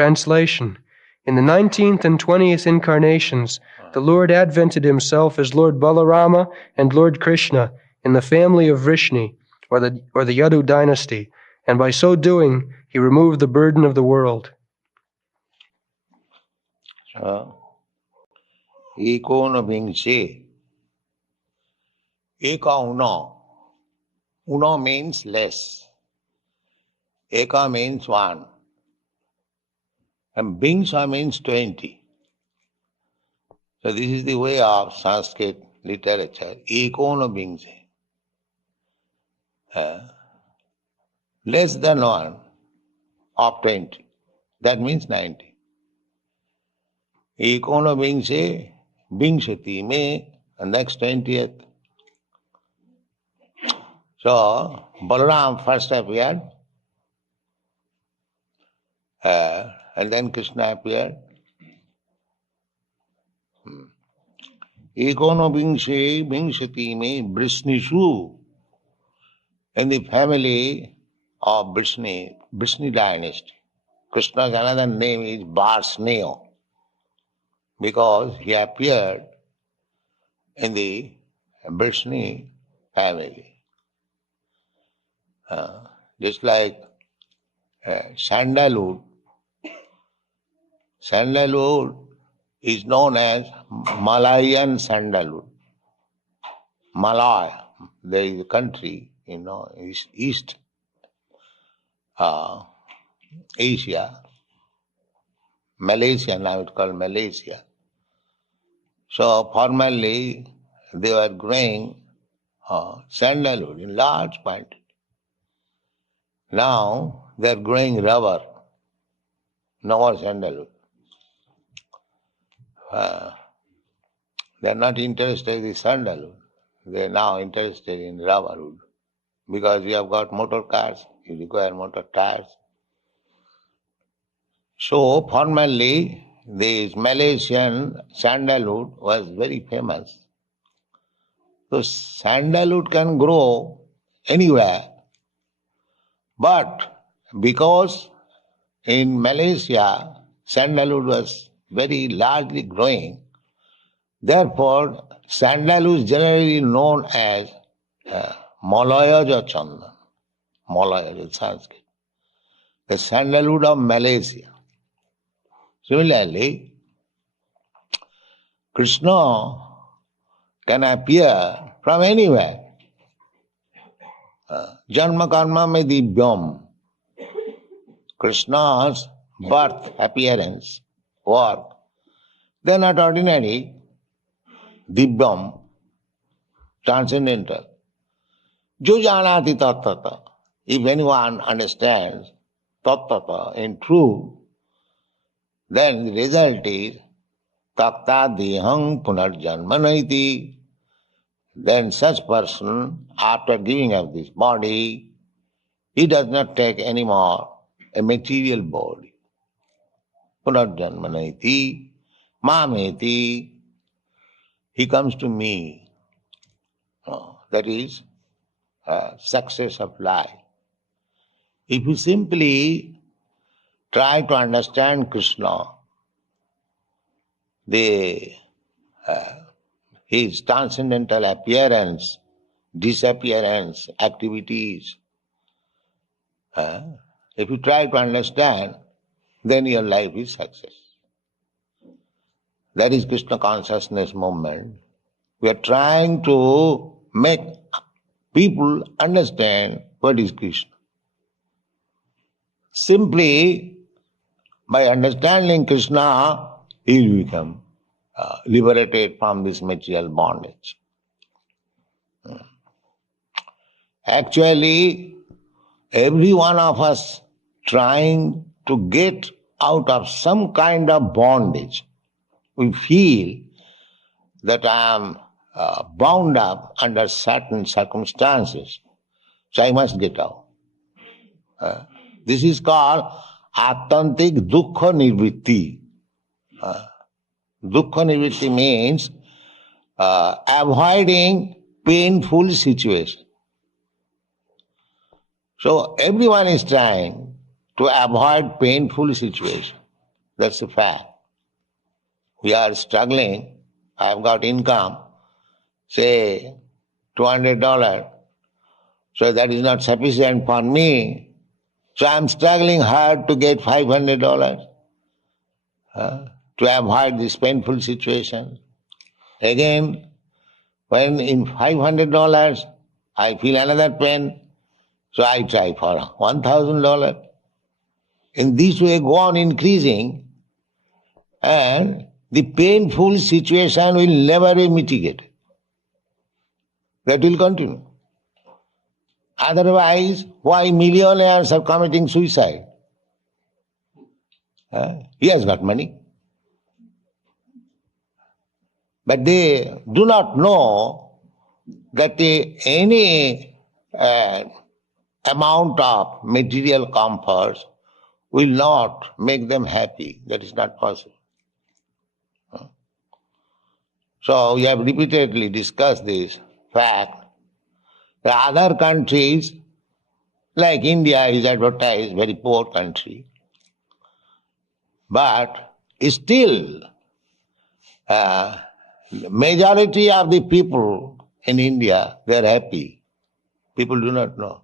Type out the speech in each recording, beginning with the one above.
Translation. In the 19th and 20th incarnations, the Lord advented himself as Lord Balarama and Lord Krishna in the family of Vrishni, or the Yadu dynasty, and by so doing, he removed the burden of the world. Ikono Bingse. Eka uno. Uno means less. Eka means one. And Bingsa means 20. So this is the way of Sanskrit literature. Ikono Bingse. Less than one of 20. That means 90. Ikono Bingse, Bingshati me, and next 20th. So, Balaram first appeared, and then Krishna appeared. Ikono Bingse, Bingshati me, Vrishnishu, in the family of Vrishni dynasty. Krishna's another name is Varsneo, because he appeared in the Vrishni family. Just like sandalwood. Sandalwood is known as Malayan sandalwood. Malaya, there is a country, East Asia, Malaysia, now it's called Malaysia. So formerly they were growing sandalwood in large quantity. Now they are growing rubber, no more sandalwood. They are not interested in sandalwood. They are now interested in rubber wood. Because we have got motor cars, you require motor tires. So formerly this Malaysian sandalwood was very famous. So sandalwood can grow anywhere. But because in Malaysia sandalwood was very largely growing, therefore sandalwood is generally known as Malayaja Chandan. Malaya is Sanskrit. The sandalwood of Malaysia. Similarly, Krishna can appear from anywhere. Janma karma me divyam. Krishna's birth, appearance, work, they are not ordinary. Divyam, transcendental. Jo janati tattata. If anyone understands tattata in truth, then the result is takta dehang punarjanmanaiti. Then such person, after giving up this body, he does not take any more a material body. Punarjanmanaiti, mameti, he comes to me. That is success of life. If you simply try to understand Krishna, his transcendental appearance, disappearance, activities, if you try to understand, then your life is success. That is Krishna consciousness movement. We are trying to make people understand what is Krishna. Simply by understanding Krishna, he will become liberated from this material bondage. Actually, every one of us trying to get out of some kind of bondage. We feel that I am bound up under certain circumstances, so I must get out. This is called Attantik Dukkha Nivritti. Dukkha Nivritti means avoiding painful situation. So everyone is trying to avoid painful situation. That's a fact. We are struggling. I've got income, say $200. So that is not sufficient for me. So I'm struggling hard to get $500 to avoid this painful situation. Again, when in $500 I feel another pain, so I try for $1,000. In this way go on increasing, and the painful situation will never be mitigated. That will continue. Otherwise, why millionaires are committing suicide? He has got money. But they do not know that any amount of material comforts will not make them happy. That is not possible. So we have repeatedly discussed this fact. The other countries, like India is advertised very poor country, but still majority of the people in India, they are happy. People do not know.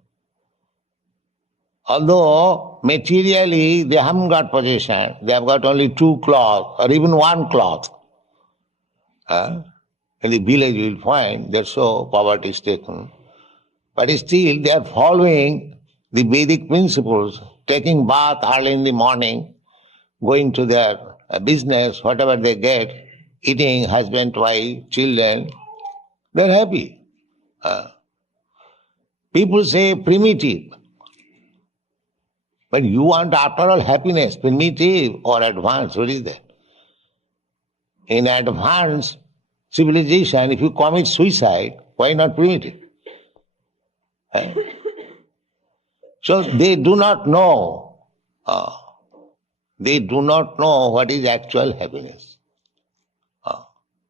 Although materially they haven't got possession, they have got only 2 cloths or even 1 cloth. In the village you will find that so poverty is taken. But still they are following the Vedic principles, taking bath early in the morning, going to their business, whatever they get, eating, husband, wife, children, they are happy. People say primitive. But you want after all happiness, primitive or advanced, what is that? In advanced civilization, if you commit suicide, why not primitive? So they do not know. They do not know what is actual happiness.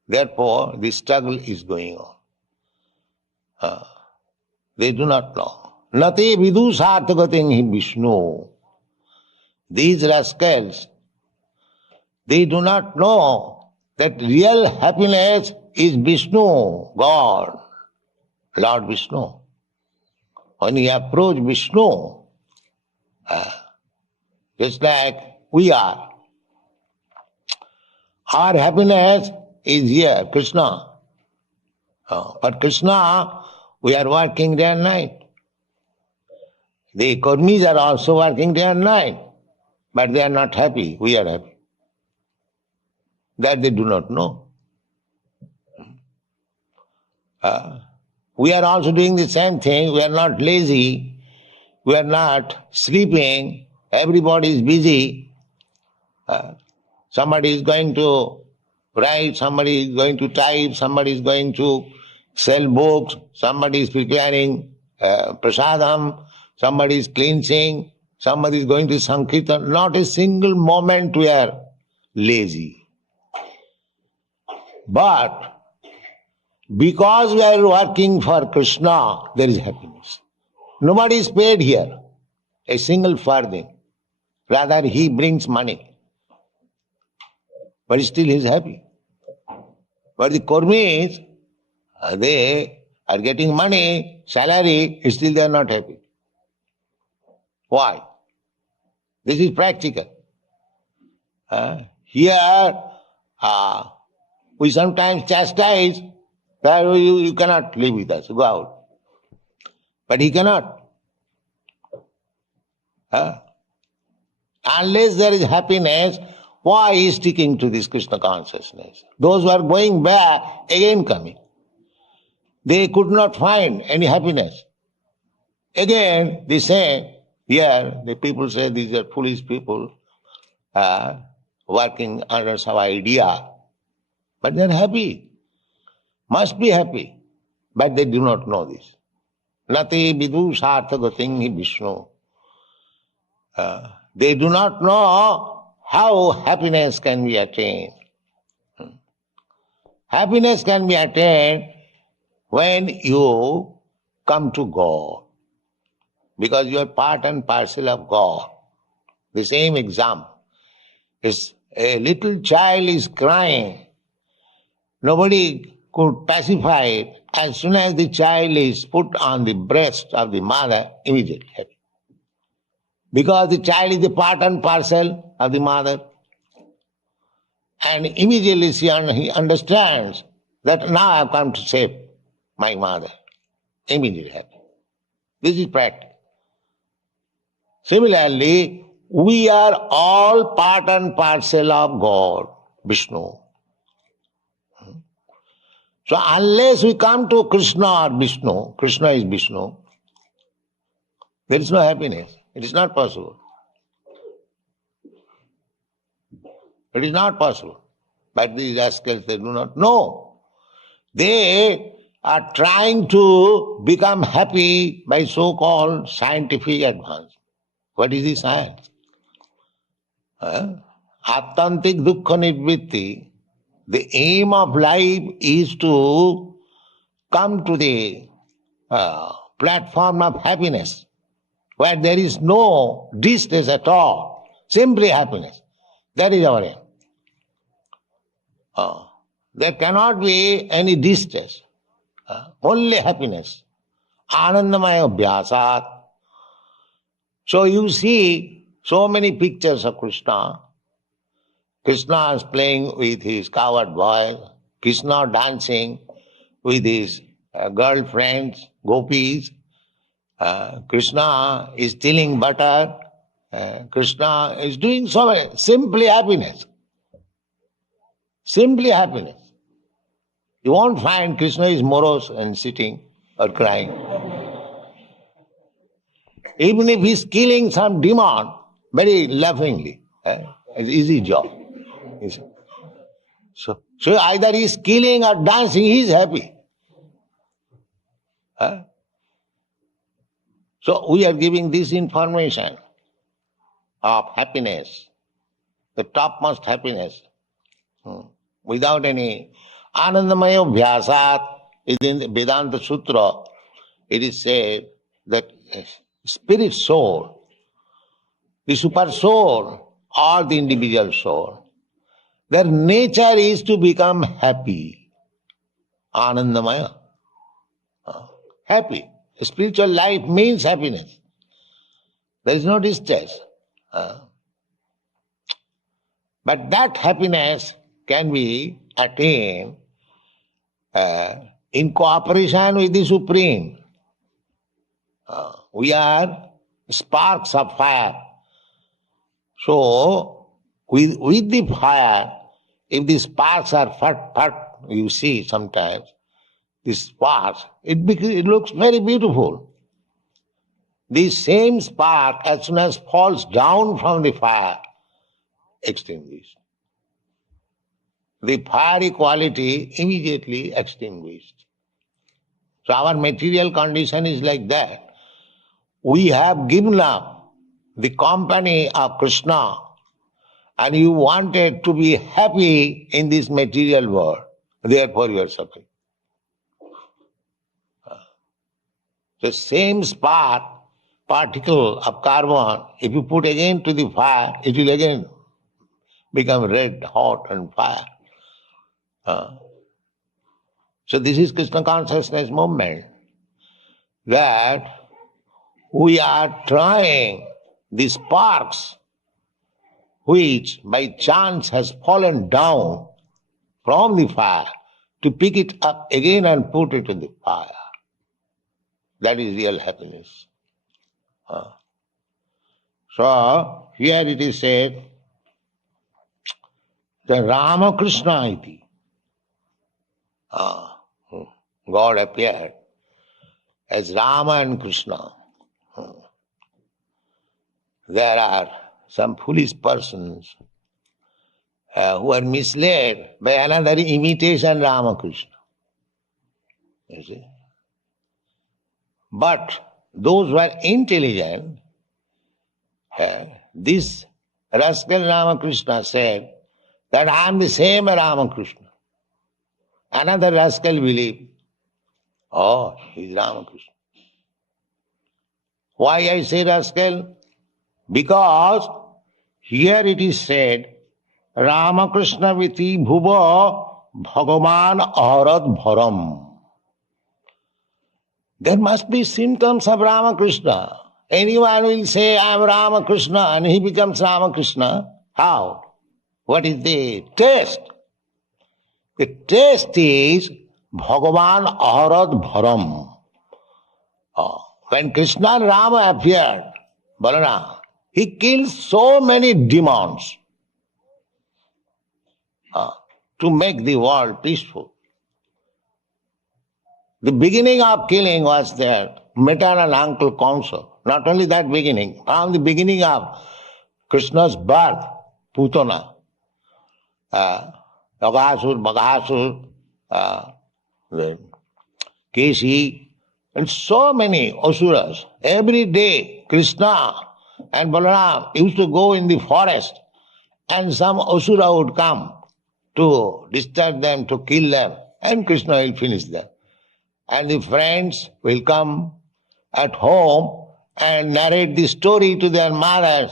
Therefore, the struggle is going on. They do not know. Nate vidusarthagatin hi Vishnu. These rascals, they do not know that real happiness is Vishnu, God, Lord Vishnu. When you approach Vishnu, just like we are, our happiness is here, Krishna. For Krishna, we are working day and night. The Kurmis are also working day and night, but they are not happy. We are happy. That they do not know. We are also doing the same thing. We are not lazy. We are not sleeping. Everybody is busy. Somebody is going to write, somebody is going to type, somebody is going to sell books, somebody is preparing prasadam, somebody is cleansing, somebody is going to Sankirtan. Not a single moment we are lazy. But because we are working for Krishna, there is happiness. Nobody is paid here a single farthing. Rather, he brings money. But still he is happy. But the Kurmis, they are getting money, salary, still they are not happy. Why? This is practical. Here, we sometimes chastise that you cannot live with us, go out. But he cannot. Unless there is happiness, why is sticking to this Krishna consciousness? Those who are going back, again coming. They could not find any happiness. Again, they say, here, the people say these are foolish people working under some idea. But they are happy. Must be happy. But they do not know this. Nati vidu sarthagatin hi Vishnu. They do not know how happiness can be attained. Happiness can be attained when you come to God. Because you are part and parcel of God. The same example is a little child is crying, nobody could pacify it. As soon as the child is put on the breast of the mother, immediately happy. Because the child is a part and parcel of the mother. And immediately he understands that now I have come to save my mother. Immediately happy. This is practice. Similarly, we are all part and parcel of God, Vishnu. So unless we come to Krishna or Vishnu, Krishna is Vishnu, there is no happiness. It is not possible. It is not possible. But these rascals, they do not know. They are trying to become happy by so-called scientific advance. What is the science? Attantik dukkha nivritti. The aim of life is to come to the platform of happiness, where there is no distress at all, simply happiness. That is our aim. There cannot be any distress, only happiness. Anandamaya abhyasat. So you see so many pictures of Krishna. Krishna is playing with his cowherd boy, Krishna dancing with his girlfriends, gopis, Krishna is stealing butter, Krishna is doing so many, simply happiness. Simply happiness. You won't find Krishna is morose and sitting or crying. Even if he's killing some demon, very laughingly, it's an easy job. So either he's killing or dancing, he's happy. So we are giving this information of happiness, the topmost happiness, without any Anandamaya Bhyasat. In the Vedanta Sutra, it is said that spirit soul, the super soul or the individual soul, their nature is to become happy. Anandamaya. Happy. Spiritual life means happiness. There is no distress. But that happiness can be attained in cooperation with the Supreme. We are sparks of fire. So, with the fire, if the sparks are fat, you see sometimes, the sparks, it looks very beautiful. The same spark, as soon as falls down from the fire, extinguished. The fiery quality immediately extinguished. So our material condition is like that. We have given up the company of Krishna and you wanted to be happy in this material world. Therefore you are suffering. The same spark, particle of carbon, if you put again to the fire, it will again become red, hot and fire. So this is Krishna consciousness movement, that we are trying the sparks which by chance has fallen down from the fire to pick it up again and put it in the fire. That is real happiness. So here it is said, the Rama Krishna iti. God appeared as Rama and Krishna. There are some foolish persons who are misled by another imitation Ramakrishna. You see? But those who are intelligent, this rascal Ramakrishna said that I am the same Ramakrishna. Another rascal believed, oh, he is Ramakrishna. Why I say rascal? Because here it is said Ramakrishna viti bhuva bhagavan aharat bharam. There must be symptoms of Ramakrishna. Anyone will say, I am Ramakrishna, and he becomes Ramakrishna. How? What is the taste? The taste is Bhagavan aharat bharam. When Krishna and Rama appeared, Balarama, he killed so many demons to make the world peaceful. The beginning of killing was their maternal uncle council. Not only that beginning, from the beginning of Krishna's birth, Putana, Aghasur, Baghasur, Keshi, and so many asuras. Every day Krishna and Balaram used to go in the forest and some asura would come to disturb them, to kill them, and Krishna will finish them. And the friends will come at home and narrate the story to their mothers.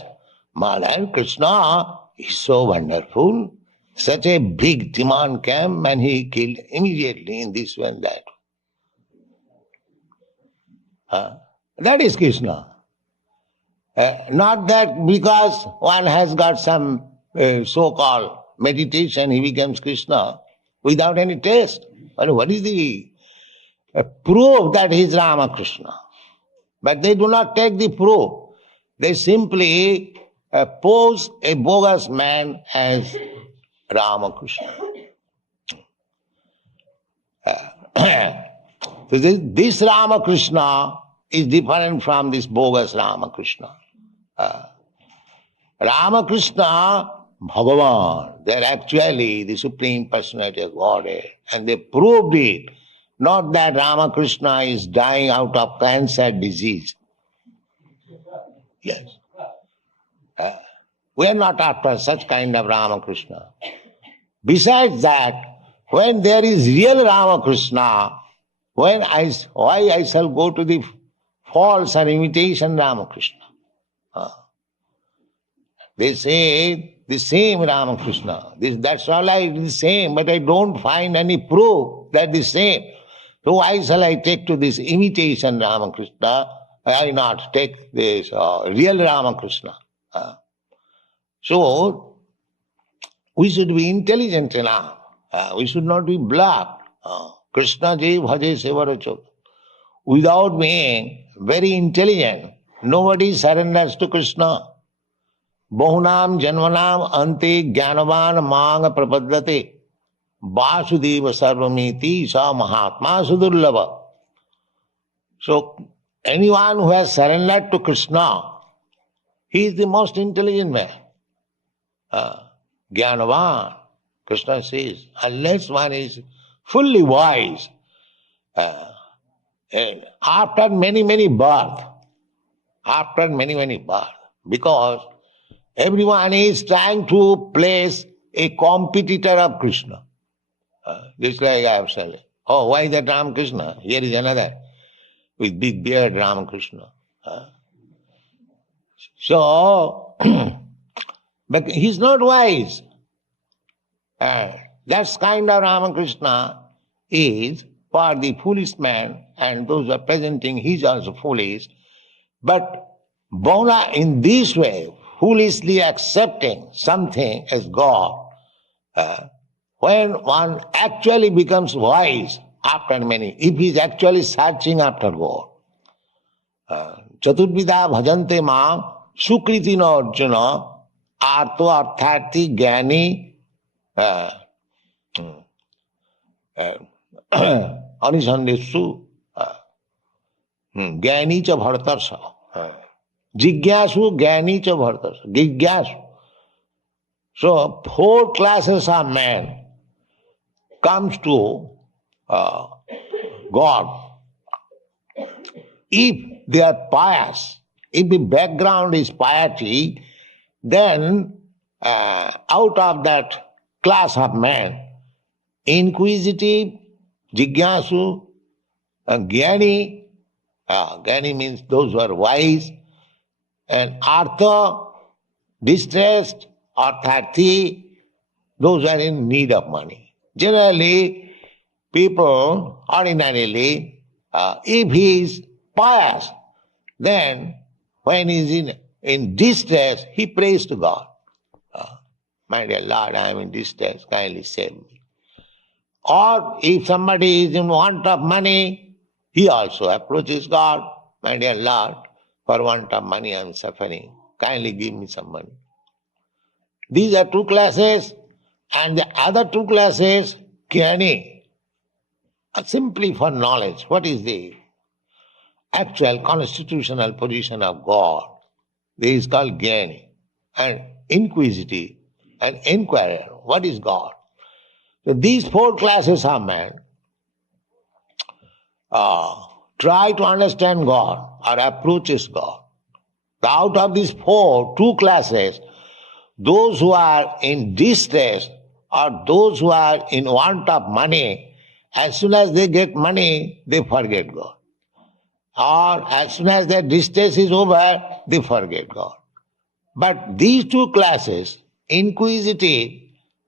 Mother, Krishna is so wonderful. Such a big demon came and he killed immediately in this way and that. That is Krishna. Not that because one has got some so-called meditation, he becomes Krishna without any taste. But what is the proof that he is Ramakrishna? But they do not take the proof. They simply pose a bogus man as Ramakrishna. So this Ramakrishna is different from this bogus Ramakrishna. Ramakrishna, Bhagavan, they are actually the Supreme Personality of Godhead, and they proved it. Not that Ramakrishna is dying out of cancer disease. Yes. We are not after such kind of Ramakrishna. Besides that, when there is real Ramakrishna, why I shall go to the false and imitation Ramakrishna? They say the same Ramakrishna. That's all the same, but I don't find any proof that the same. So why shall I take to this imitation Ramakrishna? I not take this real Ramakrishna. So we should be intelligent enough. We should not be bluffed. Krishna ji bhaje sevaracho. Without being very intelligent, nobody surrenders to Krishna. Bahunam janvanam ante jnanavan mang prapaddate. Vasudeva sarvamiti sa mahatma sudurlava. So anyone who has surrendered to Krishna, he is the most intelligent man. Jnanavan, Krishna says, unless one is fully wise, and after many births, because everyone is trying to place a competitor of Krishna. Just like I have said, oh, why is that Ramakrishna? Here is another with big beard Ramakrishna. So, but he's not wise. That kind of Ramakrishna is for the foolish man, and those who are presenting he is also foolish. But Bona in this way, foolishly accepting something as God, when one actually becomes wise after many, if he is actually searching after God. Chaturvida bhajante ma sukriti na arjuna arto arthati jnani anishandesu jnani cha bhartarsa jigyasu jnani cha bhartarsa jigyasu. So 4 classes of men comes to God. If they are pious, if the background is piety, then out of that class of men, inquisitive, jigyasu, jnani, jnani means those who are wise, and artha, distressed, arthati, those who are in need of money. Generally, people ordinarily, if he is pious, then when he is in distress, he prays to God. My dear Lord, I am in distress, kindly save me. Or if somebody is in want of money, he also approaches God. My dear Lord, for want of money I am suffering. Kindly give me some money. These are two classes, and the other two classes, Kyani, are simply for knowledge. What is the actual constitutional position of God? This is called Gyani. And inquisitive and inquirer. What is God? So these four classes of man try to understand God or approaches God. Out of these two classes, those who are in distress or those who are in want of money, as soon as they get money, they forget God. Or as soon as their distress is over, they forget God. But these two classes, inquisitive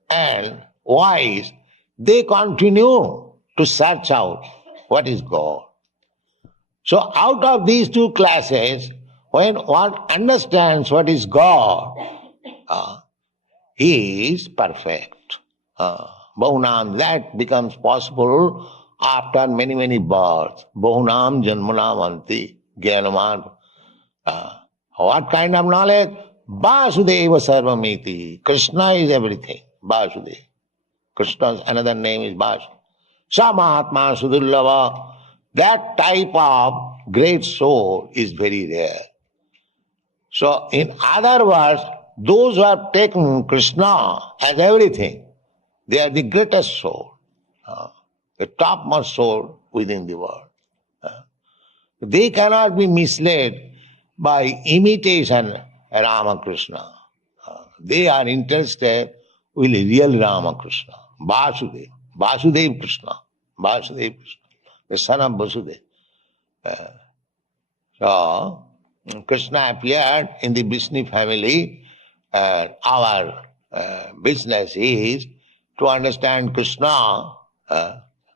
and wise, they continue to search out what is God. So out of these two classes, when one understands what is God, he is perfect. Bahunam, that becomes possible after many, many births. Bahunam janmanam anti jnanaman. What kind of knowledge? Vasudeva sarvamiti. Krishna is everything. Vasudeva. Krishna's another name is Vasudeva. Sa Mahatma Sudullava. That type of great soul is very rare. So, in other words, those who have taken Krishna as everything, they are the greatest soul, the topmost soul within the world. They cannot be misled by imitation Ramakrishna. They are interested with real Ramakrishna, Vasudeva, Vasudeva Krishna, Vasudeva Krishna, the son of Vasudeva. So, Krishna appeared in the Vishnu family, and our business is to understand Krishna.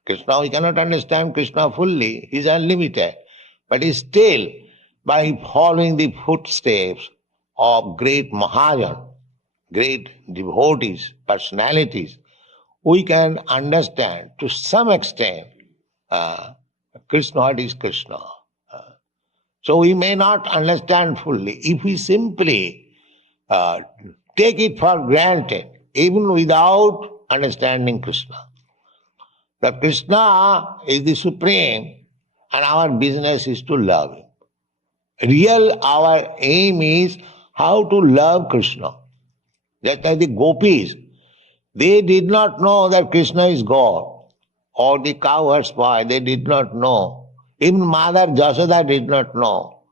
Krishna, we cannot understand Krishna fully, he is unlimited. But still, by following the footsteps of great Mahajan, great devotees, personalities, we can understand to some extent Krishna, what is Krishna. So we may not understand fully. If we simply take it for granted, even without understanding Krishna, that Krishna is the supreme and our business is to love him. Our aim is how to love Krishna. Just like the gopis, they did not know that Krishna is God. Or the cowherd's boy, they did not know. Even Mother Jasoda did not know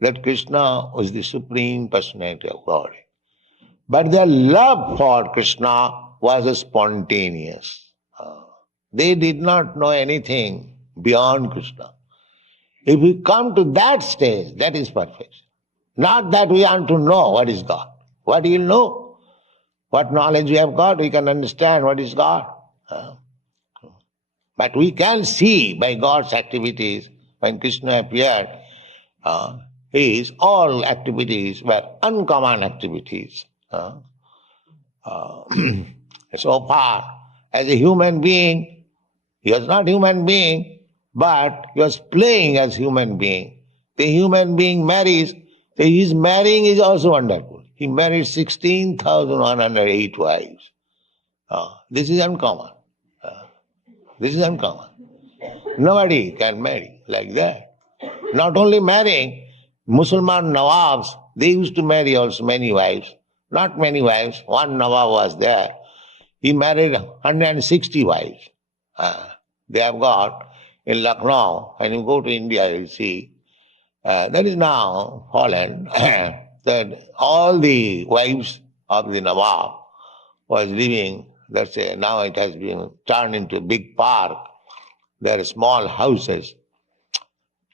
that Krishna was the supreme personality of God. But their love for Krishna was spontaneous. They did not know anything beyond Krishna. If we come to that stage, that is perfect. Not that we want to know what is God. What do you know? What knowledge we have got, we can understand what is God. But we see by God's activities, when Krishna appeared, his all activities were uncommon activities. So far, as a human being, he was not human being, but he was playing as human being. The human being marries, so his marrying is also wonderful. He married 16,108 wives. This is uncommon. This is uncommon. Nobody can marry like that. Not only marrying, Muslim Nawabs, they used to marry also many wives. Not many wives, one Nawab was there. He married 160 wives. They have got in Lucknow, when you go to India, you see, that is now fallen, that all the wives of the Nawab was living, now it has been turned into a big park. There are small houses.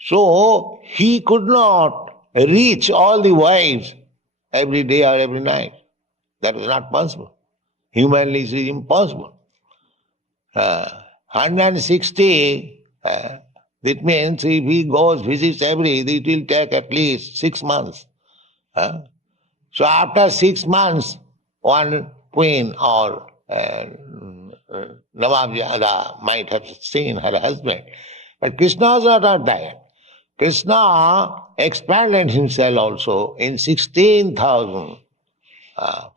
So he could not reach all the wives every day or every night. That was not possible. Humanly it is impossible. 160, that means if he goes, visits it will take at least 6 months. So after 6 months, one queen or Navamyada might have seen her husband. But Krishna was not that. Krishna expanded himself also in 16,000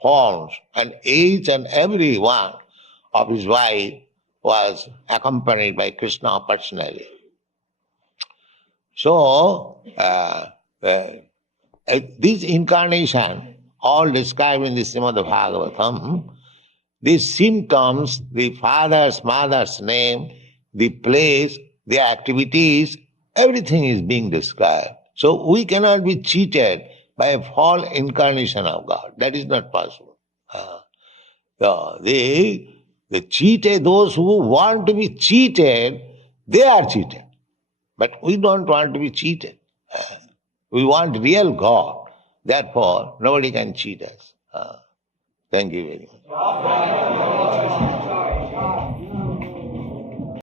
forms, and each and every one of his wife was accompanied by Krishna personally. So, this incarnation, all described in the Srimad Bhagavatam, these symptoms, the father's, mother's name, the place, the activities, everything is being described. So we cannot be cheated by a false incarnation of God. That is not possible. The cheated, those who want to be cheated, they are cheated. But we don't want to be cheated. We want real God. Therefore, nobody can cheat us. Thank you very much.